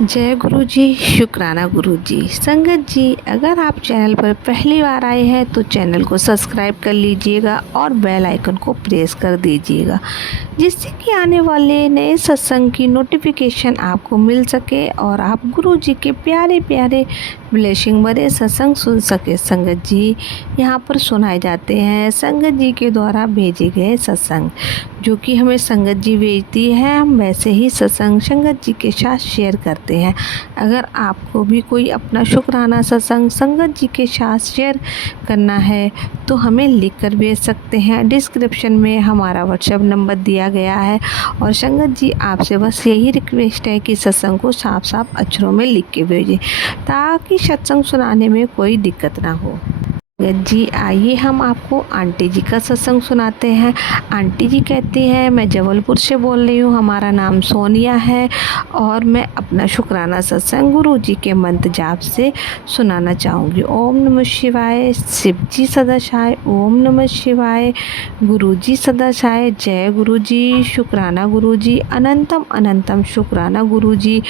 जय गुरु जी, शुक्राना गुरु जी। संगत जी, अगर आप चैनल पर पहली बार आए हैं तो चैनल को सब्सक्राइब कर लीजिएगा और बेल आइकन को प्रेस कर दीजिएगा, जिससे कि आने वाले नए सत्संग की नोटिफिकेशन आपको मिल सके और आप गुरु जी के प्यारे प्यारे ब्लेसिंग भरे सत्संग सुन सके। संगत जी, यहाँ पर सुनाए जाते हैं संगत जी के द्वारा भेजे गए सत्संग, जो कि हमें संगत जी भेजती है। हम वैसे ही सत्संग संगत जी के साथ शेयर करते हैं। अगर आपको भी कोई अपना शुक्राना सत्संग संगत जी के साथ शेयर करना है तो हमें लिख कर भेज सकते हैं। डिस्क्रिप्शन में हमारा व्हाट्सएप नंबर दिया गया है। और संगत जी, आपसे बस यही रिक्वेस्ट है कि सत्संग को साफ साफ अक्षरों में लिख के भेजें, ताकि सत्संग सुनाने में कोई दिक्कत ना हो। जी, आइए हम आपको आंटी जी का सत्संग सुनाते हैं। आंटी जी कहती हैं, मैं जबलपुर से बोल रही हूँ, हमारा नाम सोनिया है और मैं अपना शुक्राना सत्संग गुरु जी के मंत्र जाप से सुनाना चाहूँगी। ओम नमः शिवाय, शिव जी सदाशाय। ओम नमः शिवाय, गुरु जी सदाशाय। जय गुरु जी, शुक्राना गुरु जी। अनंतम अनंतम शुक्राना गुरु जी।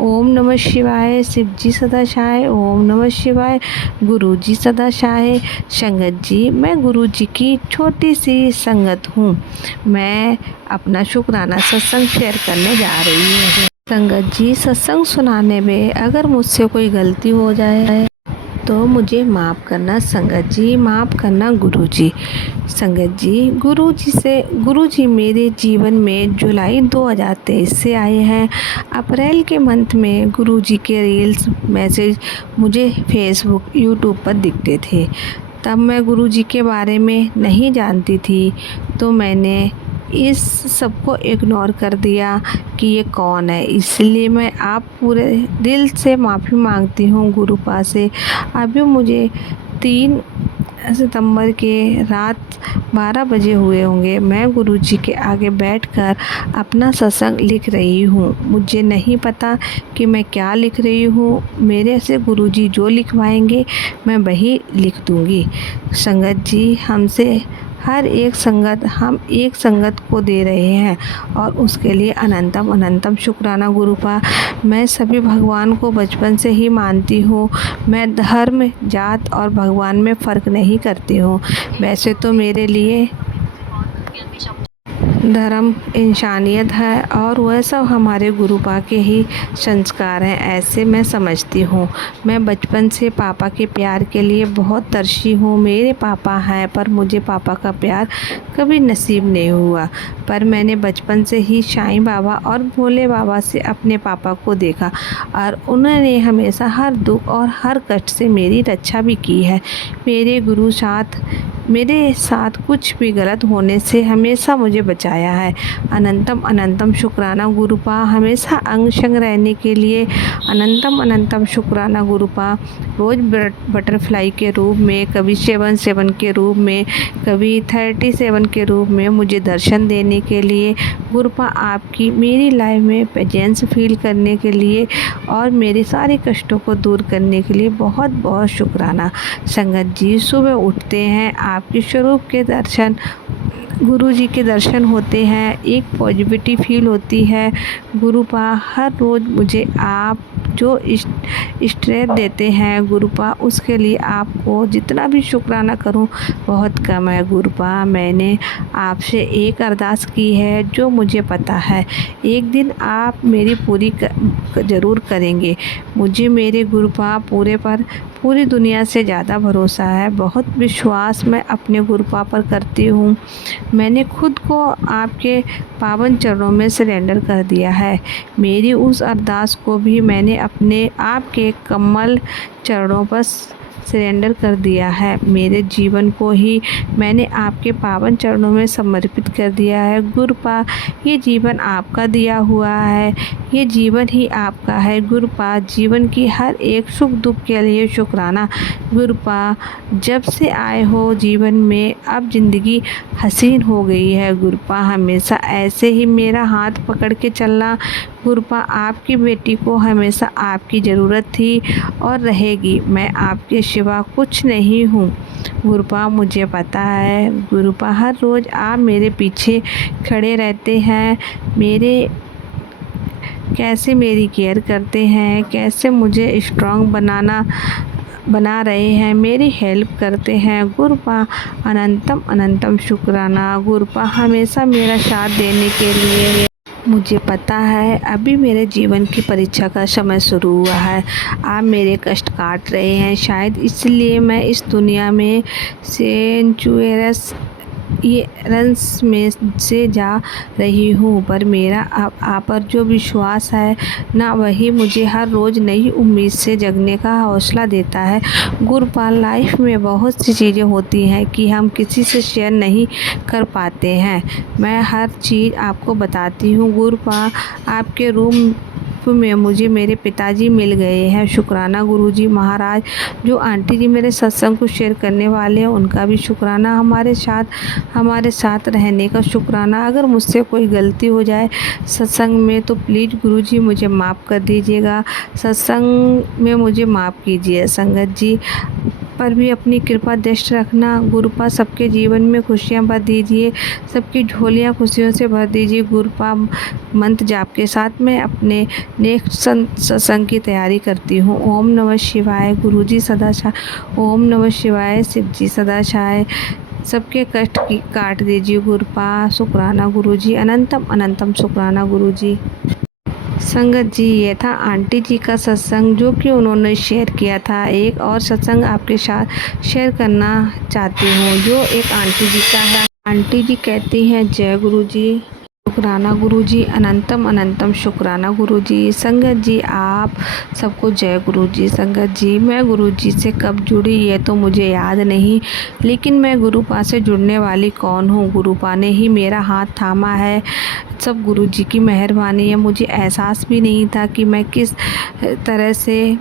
ओम नमः शिवाय, शिव जी सदाशाय। ओम नमः शिवाय, गुरु जी सदाशाय। संगत जी, मैं गुरु जी की छोटी सी संगत हूँ। मैं अपना शुक्राना सत्संग शेयर करने जा रही हूँ। संगत जी, सत्संग सुनाने में अगर मुझसे कोई गलती हो जाए तो मुझे माफ़ करना संगत जी, माफ़ करना गुरु जी। संगत जी, गुरु जी मेरे जीवन में जुलाई 2023 से आए हैं। अप्रैल के मंथ में गुरु जी के रील्स मैसेज मुझे फेसबुक यूट्यूब पर दिखते थे। तब मैं गुरु जी के बारे में नहीं जानती थी, तो मैंने इस सबको इग्नोर कर दिया कि ये कौन है। इसलिए मैं आप पूरे दिल से माफ़ी मांगती हूँ गुरुपा से। अभी मुझे 3 सितंबर के रात 12 बजे हुए होंगे। मैं गुरु जी के आगे बैठकर अपना सत्संग लिख रही हूँ। मुझे नहीं पता कि मैं क्या लिख रही हूँ। मेरे से गुरु जी जो लिखवाएंगे मैं वही लिख दूँगी। संगत जी, हमसे हर एक संगत हम एक संगत को दे रहे हैं और उसके लिए अनंतम अनंतम शुक्राना गुरुपा। मैं सभी भगवान को बचपन से ही मानती हूँ। मैं धर्म, जात और भगवान में फ़र्क नहीं करती हूँ। वैसे तो मेरे लिए धर्म इंसानियत है और वह सब हमारे गुरुपा के ही संस्कार हैं, ऐसे मैं समझती हूँ। मैं बचपन से पापा के प्यार के लिए बहुत तरसी हूँ। मेरे पापा हैं पर मुझे पापा का प्यार कभी नसीब नहीं हुआ। पर मैंने बचपन से ही साईं बाबा और भोले बाबा से अपने पापा को देखा और उन्होंने हमेशा हर दुख और हर कष्ट से मेरी रक्षा भी की है। मेरे साथ कुछ भी गलत होने से हमेशा मुझे बचाया है। अनंतम अनंतम शुक्राना गुरुपा। हमेशा अंग संग रहने के लिए अनंतम अनंतम शुक्राना गुरुपा। रोज़ बटरफ्लाई के रूप में, कभी 77 के रूप में, कभी 37 के रूप में मुझे दर्शन देने के लिए गुरुपा, आपकी मेरी लाइफ में प्रेजेंस फील करने के लिए और मेरे सारे कष्टों को दूर करने के लिए बहुत बहुत शुक्राना। संगत जी, सुबह उठते हैं, आपके स्वरूप के दर्शन, गुरु जी के दर्शन होते हैं, एक पॉजिटिविटी फील होती है। गुरुपा, हर रोज़ मुझे आप जो स्ट्रेस देते हैं गुरुपा, उसके लिए आपको जितना भी शुक्राना करूं बहुत कम है गुरुपा। मैंने आपसे एक अरदास की है जो मुझे पता है एक दिन आप मेरी पूरी ज़रूर करेंगे। मुझे मेरे गुरुपा पूरी दुनिया से ज़्यादा भरोसा है। बहुत विश्वास मैं अपने गुरुपा पर करती हूँ। मैंने खुद को आपके पावन चरणों में सरेंडर कर दिया है। मेरी उस अरदास को भी मैंने अपने आपके कमल चरणों पर सरेंडर कर दिया है। मेरे जीवन को ही मैंने आपके पावन चरणों में समर्पित कर दिया है। गुरुपा, ये जीवन आपका दिया हुआ है, ये जीवन ही आपका है। गुरुपा, जीवन की हर एक सुख दुख के लिए शुक्राना गुरुपा। जब से आए हो जीवन में अब ज़िंदगी हसीन हो गई है गुरुपा। हमेशा ऐसे ही मेरा हाथ पकड़ के चलना गुरुपा। आपकी बेटी को हमेशा आपकी ज़रूरत थी और रहेगी। मैं आपके सिवा कुछ नहीं हूँ गुरुपा, मुझे पता है गुरुपा। हर रोज़ आप मेरे पीछे खड़े रहते हैं, मेरे कैसे मेरी केयर करते हैं, कैसे मुझे स्ट्रॉन्ग बना रहे हैं, मेरी हेल्प करते हैं। गुरुपा अनंतम अनंतम शुक्राना गुरुपा हमेशा मेरा साथ देने के लिए। मुझे पता है अभी मेरे जीवन की परीक्षा का समय शुरू हुआ है। आप मेरे कष्ट काट रहे हैं, शायद इसलिए मैं इस दुनिया में सेंचुरस ये रंस में से जा रही हूँ, पर मेरा आप पर जो विश्वास है ना, वही मुझे हर रोज़ नई उम्मीद से जगने का हौसला देता है। गुरुपाल, लाइफ में बहुत सी चीज़ें होती हैं कि हम किसी से शेयर नहीं कर पाते हैं। मैं हर चीज़ आपको बताती हूँ। गुरुपाल, आपके रूम में मुझे मेरे पिताजी मिल गए हैं। शुक्राना गुरुजी महाराज। जो आंटी जी मेरे सत्संग को शेयर करने वाले हैं, उनका भी शुक्राना। हमारे साथ रहने का शुक्राना। अगर मुझसे कोई गलती हो जाए सत्संग में तो प्लीज़ गुरुजी मुझे माफ़ कर दीजिएगा। सत्संग में मुझे माफ़ कीजिए। संगत जी पर भी अपनी कृपा दृष्टि रखना। गुरुपा, सबके जीवन में खुशियाँ भर दीजिए, सबकी झोलियाँ खुशियों से भर दीजिए। गुरुपा मंत्र जाप के साथ मैं अपने नेक्स्ट सत्संग की तैयारी करती हूँ। ओम नमः शिवाय। गुरुजी सदा शाय। ओम नमः शिवाय। शिव जी सदा शाय। सबके कष्ट की काट दीजिए गुरुपा। शुक्राना गुरुजी। अनंतम अनंतम शुक्राना गुरुजी। संगत जी, ये था आंटी जी का सत्संग जो कि उन्होंने शेयर किया था। एक और सत्संग आपके साथ शेयर करना चाहती हूँ जो एक आंटी जी का है। आंटी जी कहती हैं, जय गुरु जी। शुक्राना गुरु जी। अनंतम अनंतम शुक्राना गुरु जी। संगत जी, आप सबको जय गुरु जी। संगत जी, मैं गुरु जी से कब जुड़ी ये तो मुझे याद नहीं, लेकिन मैं गुरुपा से जुड़ने वाली कौन हूँ। गुरुपा ने ही मेरा हाथ थामा है। सब गुरु जी की मेहरबानी है। मुझे एहसास भी नहीं था कि मैं किस तरह से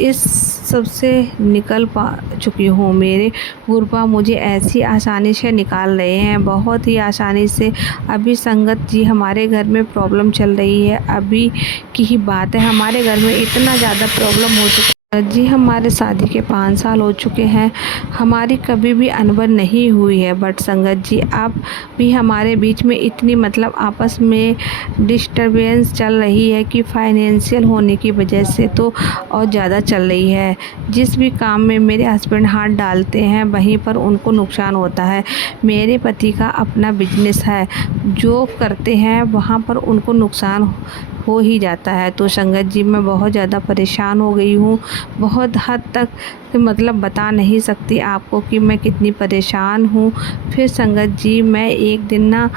इस सब से निकल पा चुकी हूँ। मेरे गुरुपा मुझे ऐसी आसानी से निकाल रहे हैं, बहुत ही आसानी से। अभी संगत जी हमारे घर में प्रॉब्लम चल रही है, अभी की ही बात है। हमारे घर में इतना ज़्यादा प्रॉब्लम हो चुका जी, हमारे शादी के 5 साल हो चुके हैं, हमारी कभी भी अनबन नहीं हुई है। बट संगत जी, अब भी हमारे बीच में इतनी मतलब आपस में डिस्टरबेंस चल रही है कि फाइनेंशियल होने की वजह से तो और ज़्यादा चल रही है। जिस भी काम में मेरे हस्बैंड हाथ डालते हैं वहीं पर उनको नुकसान होता है। मेरे पति का अपना बिजनेस है, जो करते हैं वहाँ पर उनको नुकसान हो ही जाता है। तो संगत जी, मैं बहुत ज़्यादा परेशान हो गई हूँ, बहुत हद तक मतलब बता नहीं सकती आपको कि मैं कितनी परेशान हूँ। फिर संगत जी, मैं एक दिन ना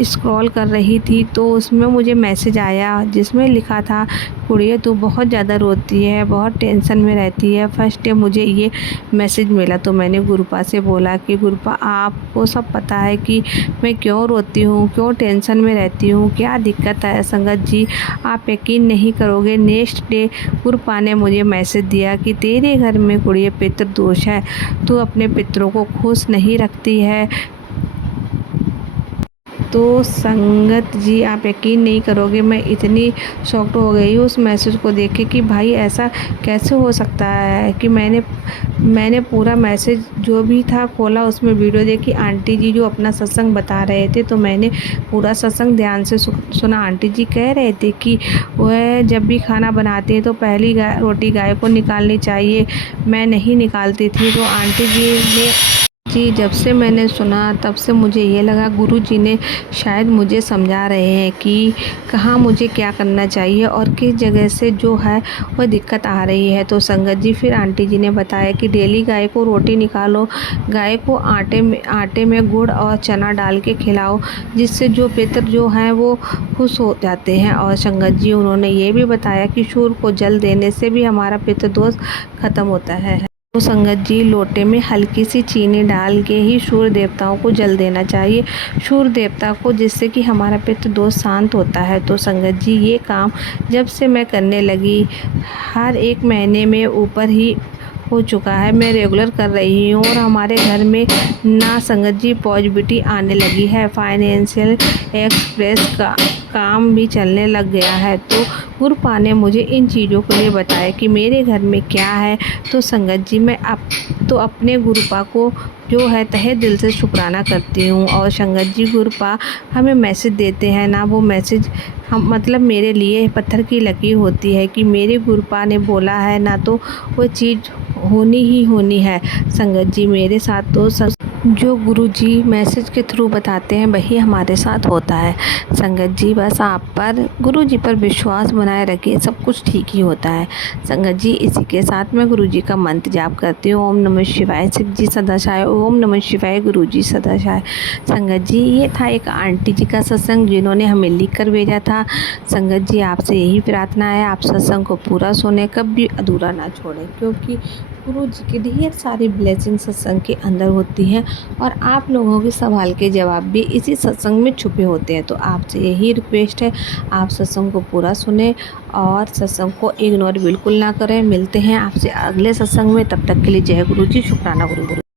स्क्रॉल कर रही थी तो उसमें मुझे मैसेज आया जिसमें लिखा था, गुड़िया तू बहुत ज़्यादा रोती है, बहुत टेंशन में रहती है। फर्स्ट डे मुझे ये मैसेज मिला तो मैंने गुरुपा से बोला कि गुरुपा, आपको सब पता है कि मैं क्यों रोती हूँ, क्यों टेंशन में रहती हूँ, क्या दिक्कत है। संगत जी, आप यकीन नहीं करोगे, नेक्स्ट डे गुरुपा ने मुझे मैसेज दिया कि तेरे घर में गुड़िया पितृ दोष है, तू अपने पितरों को खुश नहीं रखती है। तो संगत जी, आप यकीन नहीं करोगे, मैं इतनी शॉक्ड हो गई उस मैसेज को देख के कि भाई ऐसा कैसे हो सकता है। कि मैंने पूरा मैसेज जो भी था खोला, उसमें वीडियो देखी, आंटी जी जो अपना सत्संग बता रहे थे, तो मैंने पूरा सत्संग ध्यान से सुना। आंटी जी कह रहे थे कि वह जब भी खाना बनाते हैं तो पहली रोटी गाय को निकालनी चाहिए। मैं नहीं निकालती थी। तो आंटी जी जब से मैंने सुना तब से मुझे ये लगा गुरु जी ने शायद मुझे समझा रहे हैं कि कहाँ मुझे क्या करना चाहिए और किस जगह से जो है वह दिक्कत आ रही है। तो संगत जी, फिर आंटी जी ने बताया कि डेली गाय को रोटी निकालो, गाय को आटे में गुड़ और चना डाल के खिलाओ, जिससे जो पितर जो हैं वो खुश हो जाते हैं। और संगत जी, उन्होंने ये भी बताया कि सूर्य को जल देने से भी हमारा पितृ दोष खत्म होता है। तो संगत जी, लोटे में हल्की सी चीनी डाल के ही सूर्य देवताओं को जल देना चाहिए, सूर्य देवता को, जिससे कि हमारा पितृ दोष शांत होता है। तो संगत जी, ये काम जब से मैं करने लगी, हर एक महीने में ऊपर ही हो चुका है, मैं रेगुलर कर रही हूँ और हमारे घर में ना संगत जी पॉजिटिविटी आने लगी है, फाइनेंशियल एक्सप्रेस का काम भी चलने लग गया है। तो गुरुपा ने मुझे इन चीज़ों के लिए बताया कि मेरे घर में क्या है। तो संगत जी मैं अपने गुरुपा को जो है तहे दिल से शुक्राना करती हूँ। और संगत जी गुरुपा हमें मैसेज देते हैं ना, वो मैसेज हम मतलब मेरे लिए पत्थर की लकीर होती है कि मेरे गुरुपा ने बोला है ना तो वो चीज़ होनी ही होनी है। संगत जी मेरे साथ तो सब जो गुरुजी मैसेज के थ्रू बताते हैं वही हमारे साथ होता है। संगत जी बस आप पर गुरुजी पर विश्वास बनाए रखिए, सब कुछ ठीक ही होता है। संगत जी इसी के साथ मैं गुरुजी का मंत्र जाप करती हूँ। ओम नमः शिवाय शिव जी सदाशाय, ओम नमः शिवाय गुरुजी सदाशाय। संगत जी ये था एक आंटी जी का सत्संग जिन्होंने हमें लिख कर भेजा था। संगत जी आपसे यही प्रार्थना है, आप सत्संग को पूरा सुने, कभी अधूरा ना छोड़ें, क्योंकि गुरु जी की ढेर सारी ब्लेसिंग सत्संग के अंदर होती हैं और आप लोगों के सवाल के जवाब भी इसी सत्संग में छुपे होते हैं। तो आपसे यही रिक्वेस्ट है, आप सत्संग को पूरा सुने और सत्संग को इग्नोर बिल्कुल ना करें। मिलते हैं आपसे अगले सत्संग में, तब तक के लिए जय गुरु जी, शुक्राना गुरु।